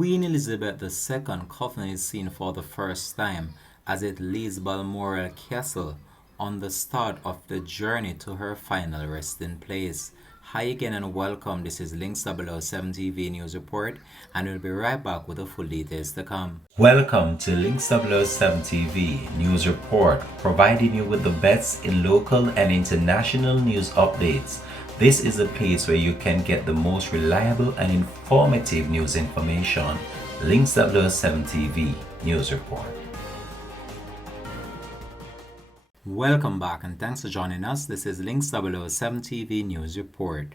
Queen Elizabeth II coffin is seen for the first time as it leaves Balmoral Castle on the start of the journey to her final resting place. Hi again and welcome. This is Links 007 TV News Report, and we'll be right back with the full details to come. Welcome to Links 007 TV News Report, providing you with the best in local and international news updates. This is a place where you can get the most reliable and informative news information. Links 007 TV News Report. Welcome back and thanks for joining us. This is Links 007 TV News Report.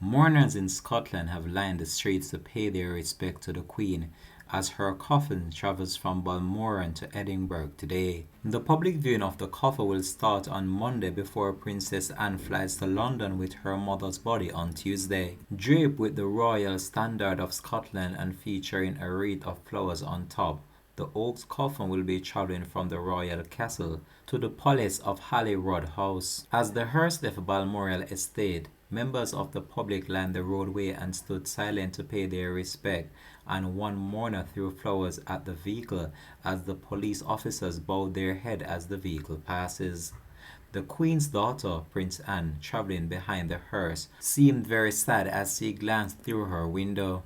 Mourners in Scotland have lined the streets to pay their respect to the Queen as her coffin travels from Balmoral to Edinburgh today. The public viewing of the coffin will start on Monday before Princess Anne flies to London with her mother's body on Tuesday. Draped with the royal standard of Scotland and featuring a wreath of flowers on top, the Oak's coffin will be travelling from the royal castle to the palace of Holyrood House. As the hearse left Balmoral Estate, members of the public lined the roadway and stood silent to pay their respect, and one mourner threw flowers at the vehicle as the police officers bowed their head as the vehicle passes. The Queen's daughter, Prince Anne, travelling behind the hearse, seemed very sad as she glanced through her window.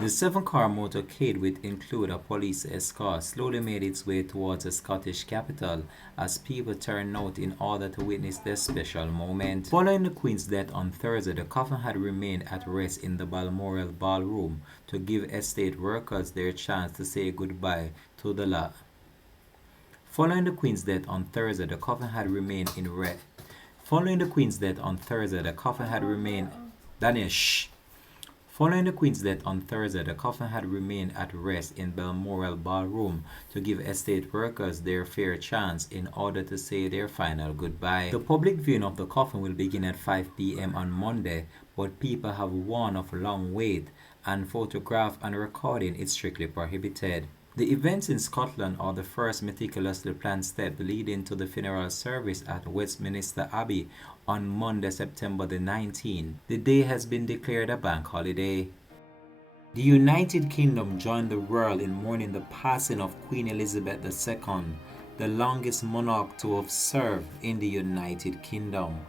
The seven-car motorcade, which included a police escort, slowly made its way towards the Scottish capital as people turned out in order to witness this special moment. Following the Queen's death on Thursday, the coffin had remained at rest in the Balmoral Ballroom to give estate workers their chance to say goodbye to the lot. Following the Queen's death on Thursday, the coffin had remained in rest. Following the Queen's death on Thursday, the coffin had remained. Daniel, shh. Following the Queen's death on Thursday, the coffin had remained at rest in Balmoral Ballroom to give estate workers their fair chance in order to say their final goodbye. The public viewing of the coffin will begin at 5 p.m. on Monday, but people have warned of long wait, and photograph and recording is strictly prohibited. The events in Scotland are the first meticulously planned step leading to the funeral service at Westminster Abbey on Monday, September the 19th. The day has been declared a bank holiday. The United Kingdom joined the world in mourning the passing of Queen Elizabeth II, the longest monarch to have served in the United Kingdom.